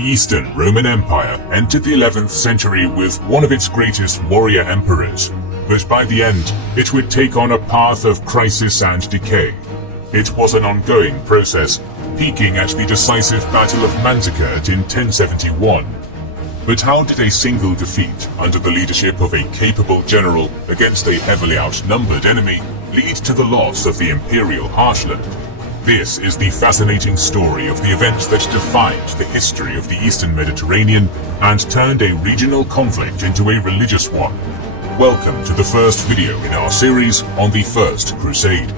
Eastern Roman Empire entered the 11th century with one of its greatest warrior emperors, but by the end, it would take on a path of crisis and decay. It was an ongoing process, peaking at the decisive Battle of Manzikert in 1071. But how did a single defeat under the leadership of a capable general against a heavily outnumbered enemy lead to the loss of the imperial heartland? This is the fascinating story of the events that defined the history of the Eastern Mediterranean and turned a regional conflict into a religious one. Welcome to the first video in our series on the First Crusade.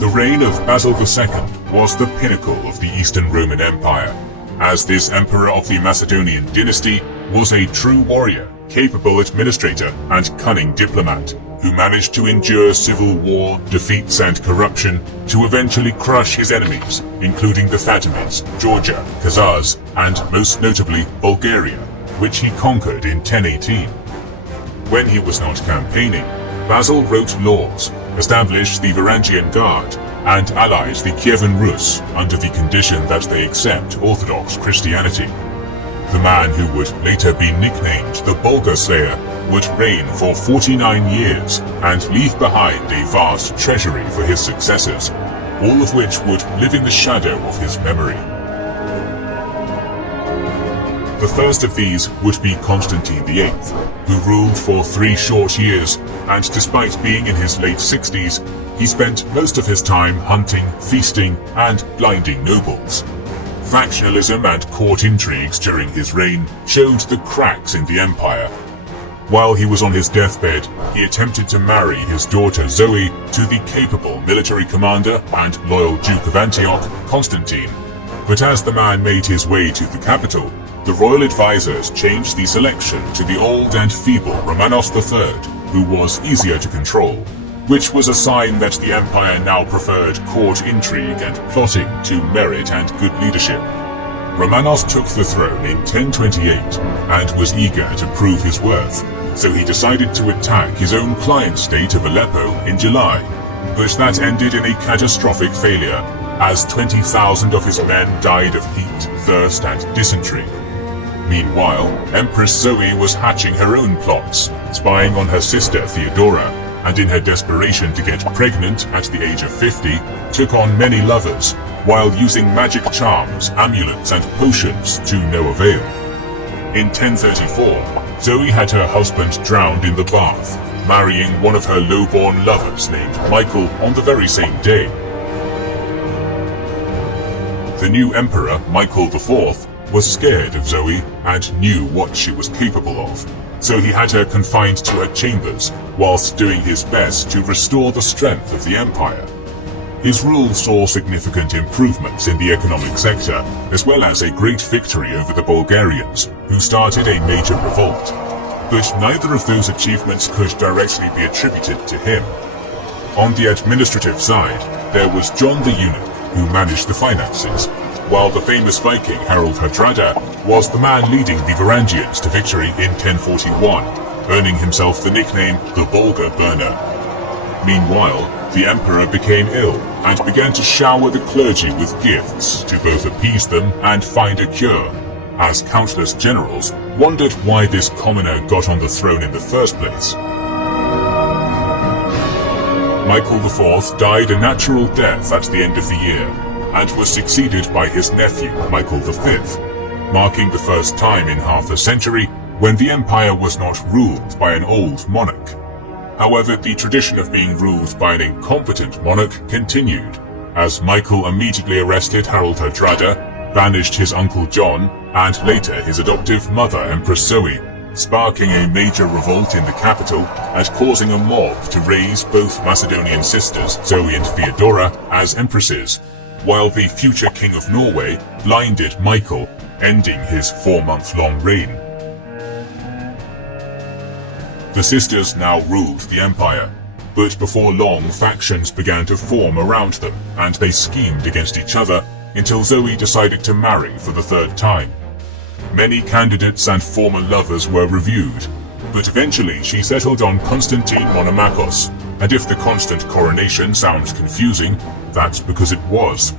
The reign of Basil II was the pinnacle of the Eastern Roman Empire, as this emperor of the Macedonian dynasty was a true warrior, capable administrator, and cunning diplomat, who managed to endure civil war, defeats, and corruption to eventually crush his enemies, including the Fatimids, Georgia, Khazars, and most notably Bulgaria, which he conquered in 1018. When he was not campaigning, Basil wrote laws, established the Varangian Guard, and allied the Kievan Rus under the condition that they accept Orthodox Christianity. The man who would later be nicknamed the Bulgar Slayer would reign for 49 years and leave behind a vast treasury for his successors, all of which would live in the shadow of his memory. The first of these would be Constantine VIII, who ruled for 3 short years, and despite being in his late 60s, he spent most of his time hunting, feasting, and blinding nobles. Factionalism and court intrigues during his reign showed the cracks in the empire. While he was on his deathbed, he attempted to marry his daughter Zoe to the capable military commander and loyal Duke of Antioch, Constantine. But as the man made his way to the capital, the royal advisors changed the selection to the old and feeble Romanos III, who was easier to control, which was a sign that the empire now preferred court intrigue and plotting to merit and good leadership. Romanos took the throne in 1028 and was eager to prove his worth, so he decided to attack his own client state of Aleppo in July, but that ended in a catastrophic failure, as 20,000 of his men died of heat, thirst, and dysentery. Meanwhile, Empress Zoe was hatching her own plots, spying on her sister Theodora, and in her desperation to get pregnant at the age of 50, took on many lovers, while using magic charms, amulets, and potions to no avail. In 1034, Zoe had her husband drowned in the bath, marrying one of her lowborn lovers named Michael on the very same day. The new emperor, Michael IV, was scared of Zoe and knew what she was capable of, so he had her confined to her chambers, whilst doing his best to restore the strength of the empire. His rule saw significant improvements in the economic sector, as well as a great victory over the Bulgarians, who started a major revolt. But neither of those achievements could directly be attributed to him. On the administrative side, there was John the Eunuch, who managed the finances, while the famous Viking Harald Hardrada was the man leading the Varangians to victory in 1041, earning himself the nickname the Bulgar Burner. Meanwhile, the emperor became ill and began to shower the clergy with gifts to both appease them and find a cure, as countless generals wondered why this commoner got on the throne in the first place. Michael IV died a natural death at the end of the year, and was succeeded by his nephew, Michael V, marking the first time in half a century when the empire was not ruled by an old monarch. However, the tradition of being ruled by an incompetent monarch continued, as Michael immediately arrested Harald Hardrada, banished his uncle John, and later his adoptive mother, Empress Zoe, sparking a major revolt in the capital and causing a mob to raise both Macedonian sisters, Zoe and Theodora, as empresses, while the future king of Norway blinded Michael, ending his 4-month-long reign. The sisters now ruled the empire, but before long factions began to form around them, and they schemed against each other until Zoe decided to marry for the 3rd time. Many candidates and former lovers were reviewed, but eventually she settled on Constantine Monomachos, and if the constant coronation sounds confusing, that's because it was.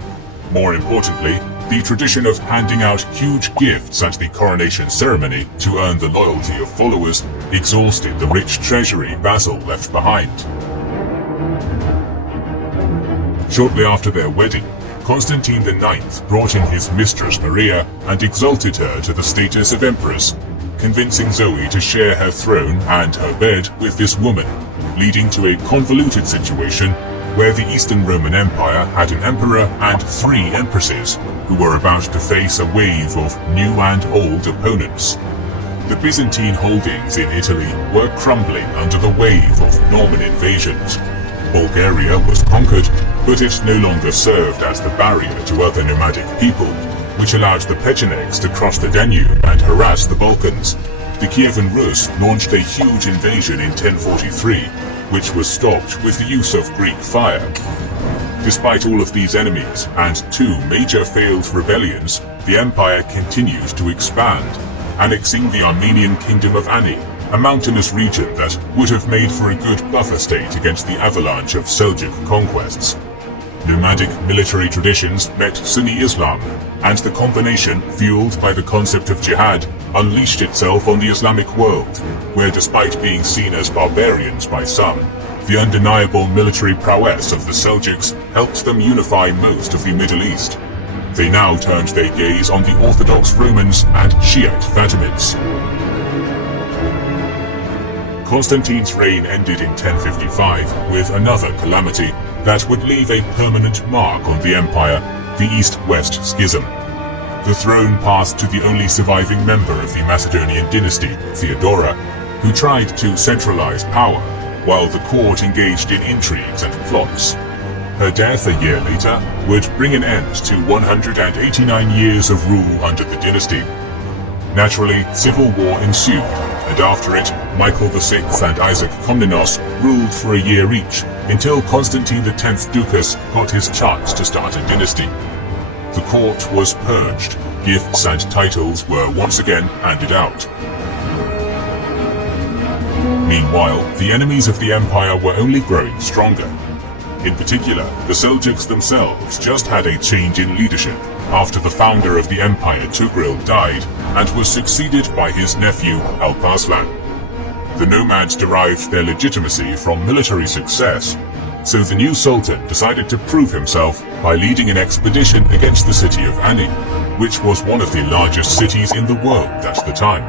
More importantly, the tradition of handing out huge gifts at the coronation ceremony to earn the loyalty of followers exhausted the rich treasury Basil left behind. Shortly after their wedding, Constantine IX brought in his mistress Maria and exalted her to the status of empress, convincing Zoe to share her throne and her bed with this woman, leading to a convoluted situation where the Eastern Roman Empire had an emperor and 3 empresses who were about to face a wave of new and old opponents. The Byzantine holdings in Italy were crumbling under the wave of Norman invasions. Bulgaria was conquered, but it no longer served as the barrier to other nomadic people, which allowed the Pechenegs to cross the Danube and harass the Balkans. The Kievan Rus launched a huge invasion in 1043, which was stopped with the use of Greek fire. Despite all of these enemies and 2 major failed rebellions, the empire continued to expand, annexing the Armenian kingdom of Ani, a mountainous region that would have made for a good buffer state against the avalanche of Seljuk conquests. Nomadic military traditions met Sunni Islam, and the combination, fueled by the concept of jihad, unleashed itself on the Islamic world, where despite being seen as barbarians by some, the undeniable military prowess of the Seljuks helped them unify most of the Middle East. They now turned their gaze on the Orthodox Romans and Shiite Fatimids. Constantine's reign ended in 1055 with another calamity that would leave a permanent mark on the empire, the East-West Schism. The throne passed to the only surviving member of the Macedonian dynasty, Theodora, who tried to centralize power, while the court engaged in intrigues and plots. Her death a year later would bring an end to 189 years of rule under the dynasty. Naturally, civil war ensued, and after it, Michael VI and Isaac Komnenos ruled for a year each, until Constantine X Ducas got his chance to start a dynasty. The court was purged, gifts and titles were once again handed out. Meanwhile, the enemies of the empire were only growing stronger. In particular, the Seljuks themselves just had a change in leadership after the founder of the empire Tugril died and was succeeded by his nephew Alparslan. The nomads derived their legitimacy from military success, so the new sultan decided to prove himself by leading an expedition against the city of Ani, which was one of the largest cities in the world at the time.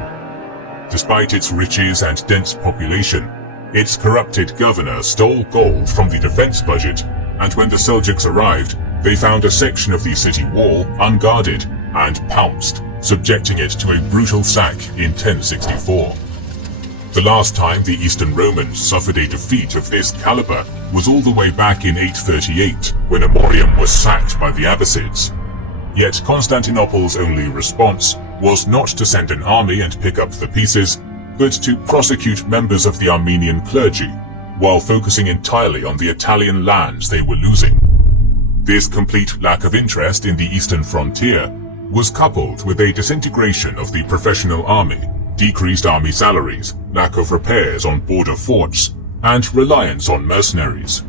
Despite its riches and dense population, its corrupted governor stole gold from the defense budget, and when the Seljuks arrived, they found a section of the city wall unguarded and pounced, subjecting it to a brutal sack in 1064. The last time the Eastern Romans suffered a defeat of this caliber was all the way back in 838, when Amorium was sacked by the Abbasids. Yet Constantinople's only response was not to send an army and pick up the pieces, but to prosecute members of the Armenian clergy, while focusing entirely on the Italian lands they were losing. This complete lack of interest in the eastern frontier was coupled with a disintegration of the professional army, decreased army salaries, lack of repairs on border forts, and reliance on mercenaries.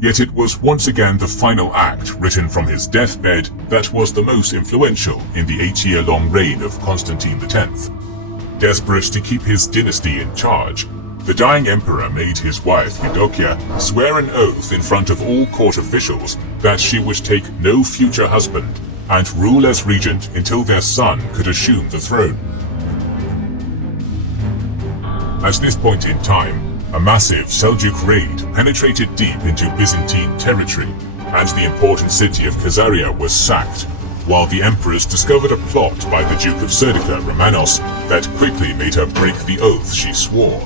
Yet it was once again the final act written from his deathbed that was the most influential in the 8-year-long reign of Constantine X. Desperate to keep his dynasty in charge, the dying emperor made his wife Eudokia swear an oath in front of all court officials that she would take no future husband and rule as regent until their son could assume the throne. At this point in time, a massive Seljuk raid penetrated deep into Byzantine territory, and the important city of Khazaria was sacked, while the empress discovered a plot by the Duke of Serdica, Romanos, that quickly made her break the oath she swore.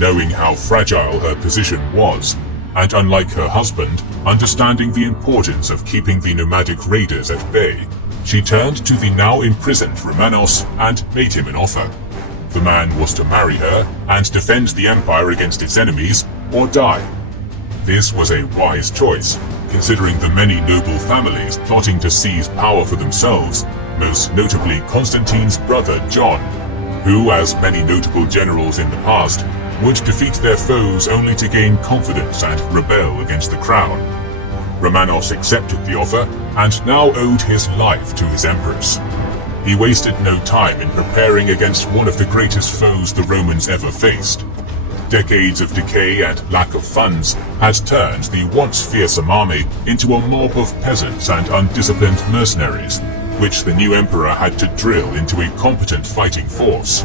Knowing how fragile her position was, and unlike her husband, understanding the importance of keeping the nomadic raiders at bay, she turned to the now imprisoned Romanos and made him an offer. The man was to marry her and defend the empire against its enemies, or die. This was a wise choice, considering the many noble families plotting to seize power for themselves, most notably Constantine's brother John, who, as many notable generals in the past, would defeat their foes only to gain confidence and rebel against the crown. Romanos accepted the offer and now owed his life to his empress. He wasted no time in preparing against one of the greatest foes the Romans ever faced. Decades of decay and lack of funds had turned the once fearsome army into a mob of peasants and undisciplined mercenaries, which the new emperor had to drill into a competent fighting force.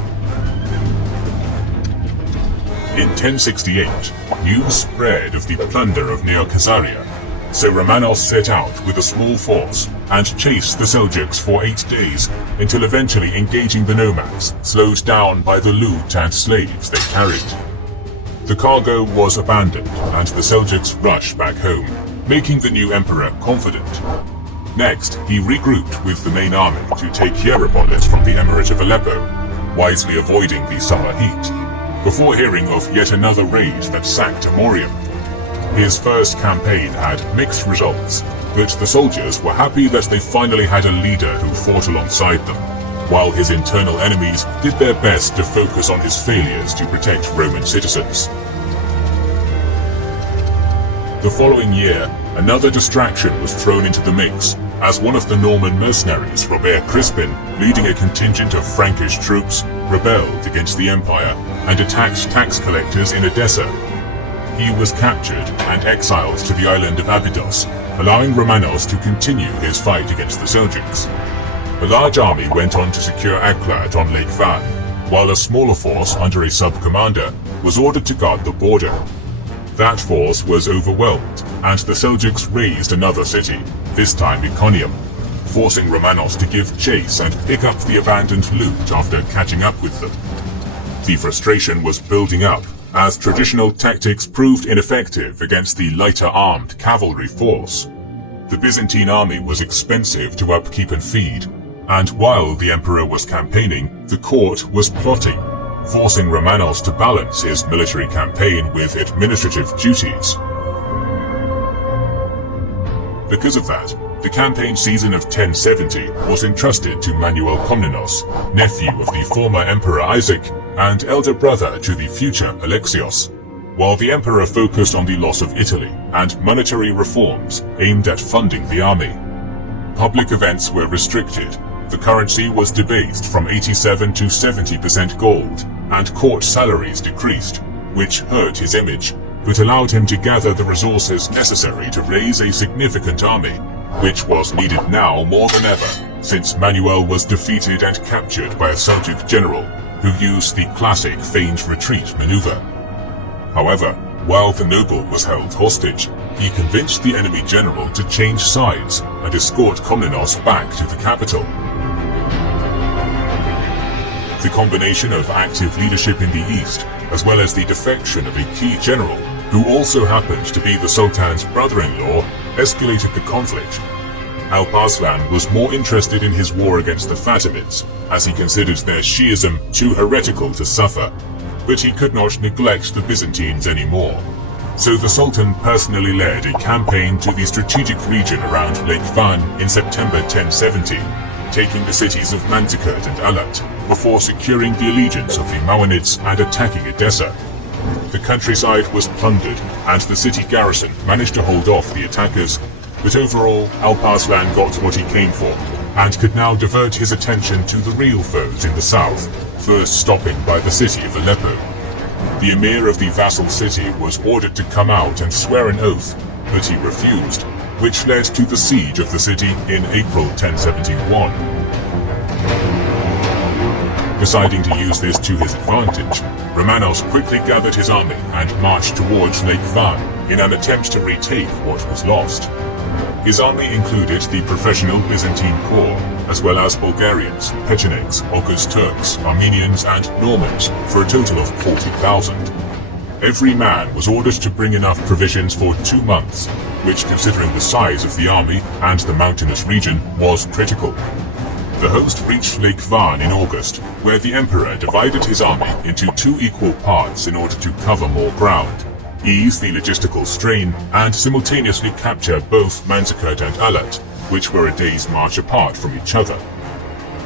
In 1068, news spread of the plunder of Nea Caesarea, so Romanos set out with a small force and chased the Seljuks for 8 days until eventually engaging the nomads, slowed down by the loot and slaves they carried. The cargo was abandoned and the Seljuks rushed back home, making the new emperor confident. Next, he regrouped with the main army to take Hierapolis from the Emirate of Aleppo, wisely avoiding the summer heat, before hearing of yet another raid that sacked Amorium. His first campaign had mixed results, but the soldiers were happy that they finally had a leader who fought alongside them, while his internal enemies did their best to focus on his failures to protect Roman citizens. The following year, another distraction was thrown into the mix, as one of the Norman mercenaries, Robert Crispin, leading a contingent of Frankish troops, rebelled against the empire and attacked tax collectors in Edessa. He was captured and exiled to the island of Abydos, allowing Romanos to continue his fight against the Seljuks. A large army went on to secure Aklat on Lake Van, while a smaller force under a sub-commander was ordered to guard the border. That force was overwhelmed, and the Seljuks razed another city, this time Iconium, forcing Romanos to give chase and pick up the abandoned loot after catching up with them. The frustration was building up, as traditional tactics proved ineffective against the lighter-armed cavalry force. The Byzantine army was expensive to upkeep and feed, and while the emperor was campaigning, the court was plotting, forcing Romanos to balance his military campaign with administrative duties. Because of that, the campaign season of 1070 was entrusted to Manuel Komnenos, nephew of the former emperor Isaac and elder brother to the future Alexios, while the emperor focused on the loss of Italy and monetary reforms aimed at funding the army. Public events were restricted. The currency was debased from 87 to 70% gold, and court salaries decreased, which hurt his image, but allowed him to gather the resources necessary to raise a significant army, which was needed now more than ever, since Manuel was defeated and captured by a Seljuk general who used the classic feigned retreat maneuver. However, while the noble was held hostage, he convinced the enemy general to change sides and escort Komnenos back to the capital. The combination of active leadership in the east, as well as the defection of a key general, who also happened to be the Sultan's brother-in-law, escalated the conflict. Alp-Arslan was more interested in his war against the Fatimids, as he considered their Shi'ism too heretical to suffer, but he could not neglect the Byzantines anymore. So the Sultan personally led a campaign to the strategic region around Lake Van in September 1070, taking the cities of Manzikert and Alat, before securing the allegiance of the Mawanids and attacking Edessa. The countryside was plundered, and the city garrison managed to hold off the attackers, but overall, Alp-Arslan got what he came for, and could now divert his attention to the real foes in the south, first stopping by the city of Aleppo. The emir of the vassal city was ordered to come out and swear an oath, but he refused, which led to the siege of the city in April 1071. Deciding to use this to his advantage, Romanos quickly gathered his army and marched towards Lake Van in an attempt to retake what was lost. His army included the professional Byzantine corps, as well as Bulgarians, Pechenegs, Oghuz Turks, Armenians, and Normans, for a total of 40,000. Every man was ordered to bring enough provisions for 2 months, which, considering the size of the army and the mountainous region, was critical. The host reached Lake Van in August, where the emperor divided his army into 2 equal parts in order to cover more ground, ease the logistical strain, and simultaneously capture both Manzikert and Alat, which were a day's march apart from each other.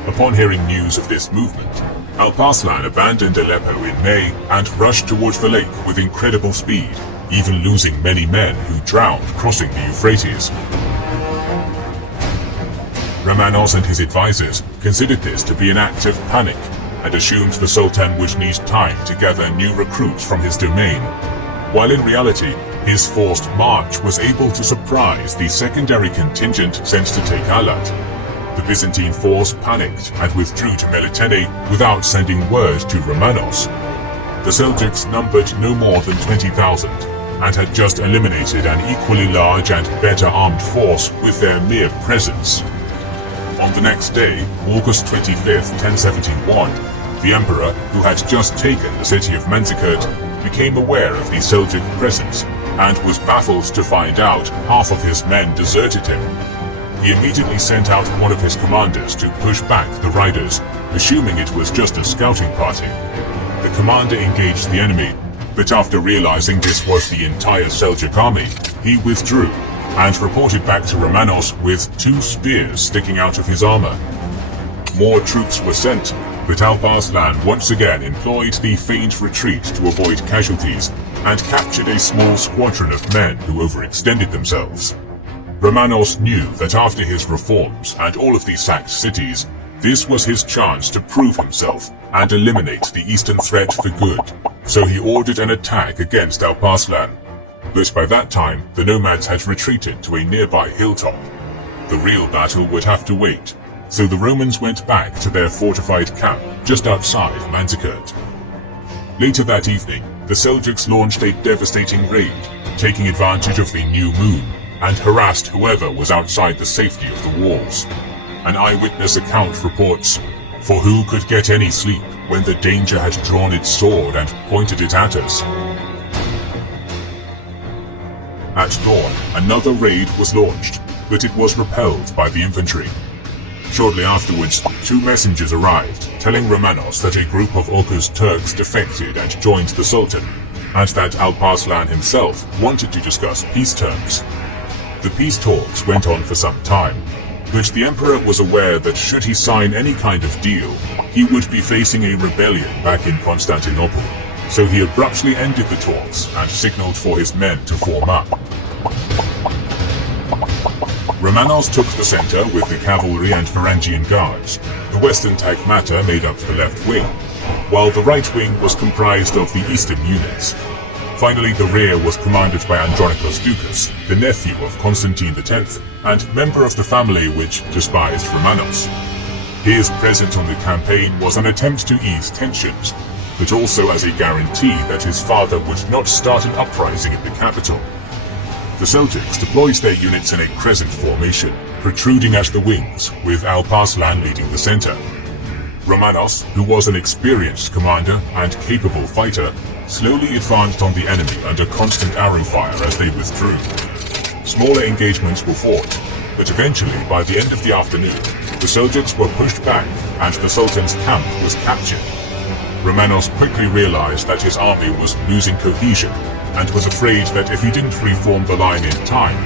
Upon hearing news of this movement, Alp-Arslan abandoned Aleppo in May and rushed towards the lake with incredible speed, even losing many men who drowned crossing the Euphrates. Romanos and his advisors considered this to be an act of panic and assumed the Sultan would need time to gather new recruits from his domain, while in reality, his forced march was able to surprise the secondary contingent sent to take Alat. The Byzantine force panicked and withdrew to Melitene without sending word to Romanos. The Seljuks numbered no more than 20,000 and had just eliminated an equally large and better armed force with their mere presence. On the next day, August 25th, 1071, the emperor, who had just taken the city of Manzikert, became aware of the Seljuk presence and was baffled to find out half of his men deserted him. He immediately sent out one of his commanders to push back the riders, assuming it was just a scouting party. The commander engaged the enemy, but after realizing this was the entire Seljuk army, he withdrew and reported back to Romanos with 2 spears sticking out of his armor. More troops were sent, but Alparslan once again employed the feigned retreat to avoid casualties and captured a small squadron of men who overextended themselves. Romanos knew that after his reforms and all of the sacked cities, this was his chance to prove himself and eliminate the eastern threat for good, so he ordered an attack against Alparslan. But by that time, the nomads had retreated to a nearby hilltop. The real battle would have to wait, so the Romans went back to their fortified camp just outside Manzikert. Later that evening, the Seljuks launched a devastating raid, taking advantage of the new moon, and harassed whoever was outside the safety of the walls. An eyewitness account reports, "For who could get any sleep when the danger had drawn its sword and pointed it at us?" At dawn, another raid was launched, but it was repelled by the infantry. Shortly afterwards, 2 messengers arrived, telling Romanos that a group of Oku's Turks defected and joined the Sultan, and that Alparslan himself wanted to discuss peace terms. The peace talks went on for some time, but the emperor was aware that should he sign any kind of deal, he would be facing a rebellion back in Constantinople, so he abruptly ended the talks and signaled for his men to form up. Romanos took the center with the cavalry and Varangian guards. The western tagmata made up the left wing, while the right wing was comprised of the eastern units. Finally, the rear was commanded by Andronikos Doukas, the nephew of Constantine X and member of the family which despised Romanos. His presence on the campaign was an attempt to ease tensions, but also as a guarantee that his father would not start an uprising in the capital. The Seljuks deployed their units in a crescent formation, protruding at the wings, with Alparslan leading the center. Romanos, who was an experienced commander and capable fighter, slowly advanced on the enemy under constant arrow fire as they withdrew. Smaller engagements were fought, but eventually, by the end of the afternoon, the Seljuks were pushed back and the Sultan's camp was captured. Romanos quickly realized that his army was losing cohesion and was afraid that if he didn't reform the line in time,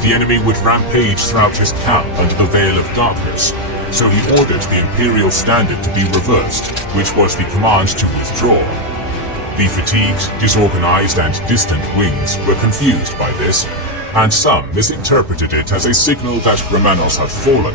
the enemy would rampage throughout his camp under the veil of darkness, so he ordered the imperial standard to be reversed, which was the command to withdraw. The fatigued, disorganized and distant wings were confused by this, and some misinterpreted it as a signal that Romanos had fallen.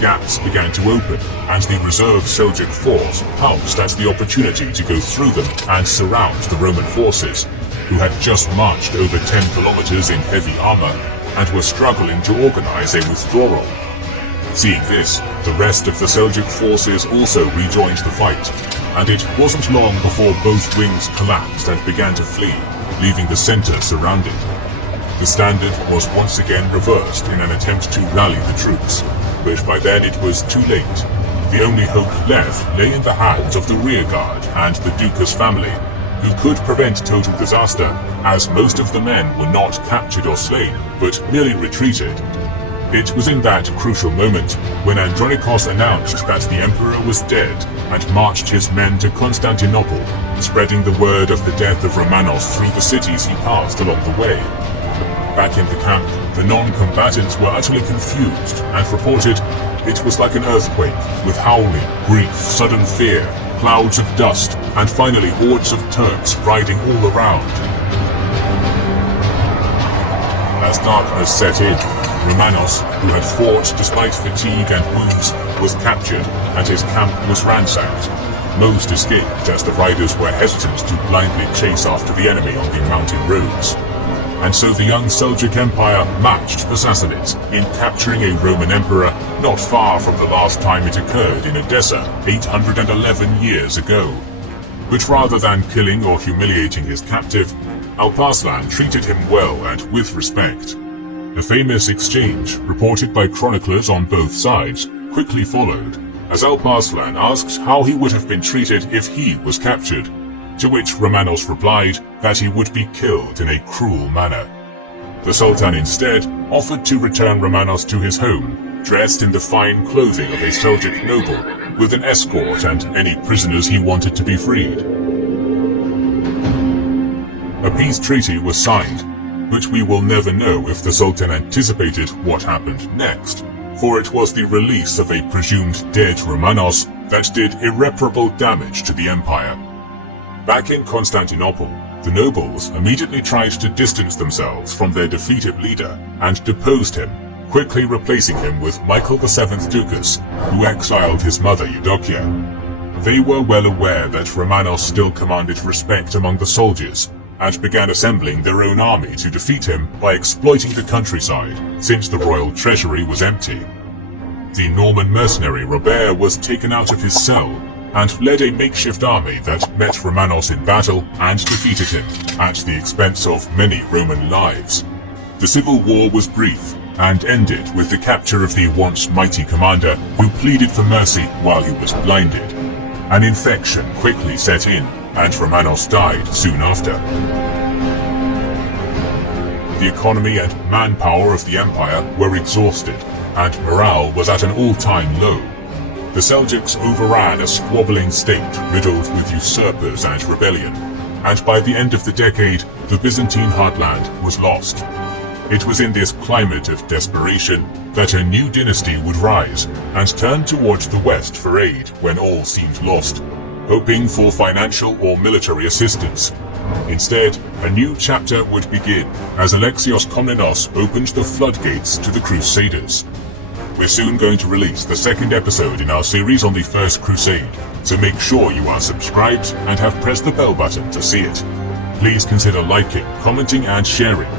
Gaps began to open, and the reserve Seljuk force pounced at the opportunity to go through them and surround the Roman forces, who had just marched over 10 kilometers in heavy armor and were struggling to organize a withdrawal. Seeing this, the rest of the Seljuk forces also rejoined the fight, and it wasn't long before both wings collapsed and began to flee, leaving the center surrounded. The standard was once again reversed in an attempt to rally the troops, but by then it was too late. The only hope left lay in the hands of the rearguard and the Doukas family, who could prevent total disaster, as most of the men were not captured or slain, but merely retreated. It was in that crucial moment when Andronikos announced that the emperor was dead and marched his men to Constantinople, spreading the word of the death of Romanos through the cities he passed along the way. Back in the camp, the non-combatants were utterly confused and reported it was like an earthquake, with howling, grief, sudden fear, clouds of dust, and finally hordes of Turks riding all around. as darkness set in, Romanos, who had fought despite fatigue and wounds, was captured and his camp was ransacked. Most escaped as the riders were hesitant to blindly chase after the enemy on the mountain roads. And so the young Seljuk Empire matched the Sassanids in capturing a Roman emperor not far from the last time it occurred in Edessa 811 years ago. But rather than killing or humiliating his captive, Alparslan treated him well and with respect. A famous exchange, reported by chroniclers on both sides, quickly followed, as Alparslan asked how he would have been treated if he was captured, to which Romanos replied that he would be killed in a cruel manner. The Sultan instead offered to return Romanos to his home, dressed in the fine clothing of a Seljuk noble, with an escort and any prisoners he wanted to be freed. A peace treaty was signed, but we will never know if the Sultan anticipated what happened next, for it was the release of a presumed dead Romanos that did irreparable damage to the empire. Back in Constantinople, the nobles immediately tried to distance themselves from their defeated leader and deposed him, quickly replacing him with Michael VII Ducas, who exiled his mother Eudokia. They were well aware that Romanos still commanded respect among the soldiers, and began assembling their own army to defeat him by exploiting the countryside, since the royal treasury was empty. The Norman mercenary Robert was taken out of his cell, and led a makeshift army that met Romanos in battle and defeated him, at the expense of many Roman lives. The civil war was brief, and ended with the capture of the once mighty commander who pleaded for mercy while he was blinded. An infection quickly set in, and Romanos died soon after. The economy and manpower of the empire were exhausted, and morale was at an all-time low. The Seljuks overran a squabbling state riddled with usurpers and rebellion, and by the end of the decade, the Byzantine heartland was lost. It was in this climate of desperation that a new dynasty would rise and turn towards the west for aid when all seemed lost, hoping for financial or military assistance. Instead, a new chapter would begin as Alexios Komnenos opened the floodgates to the Crusaders. We're soon going to release the second episode in our series on the First Crusade, so make sure you are subscribed and have pressed the bell button to see it. Please consider liking, commenting and sharing.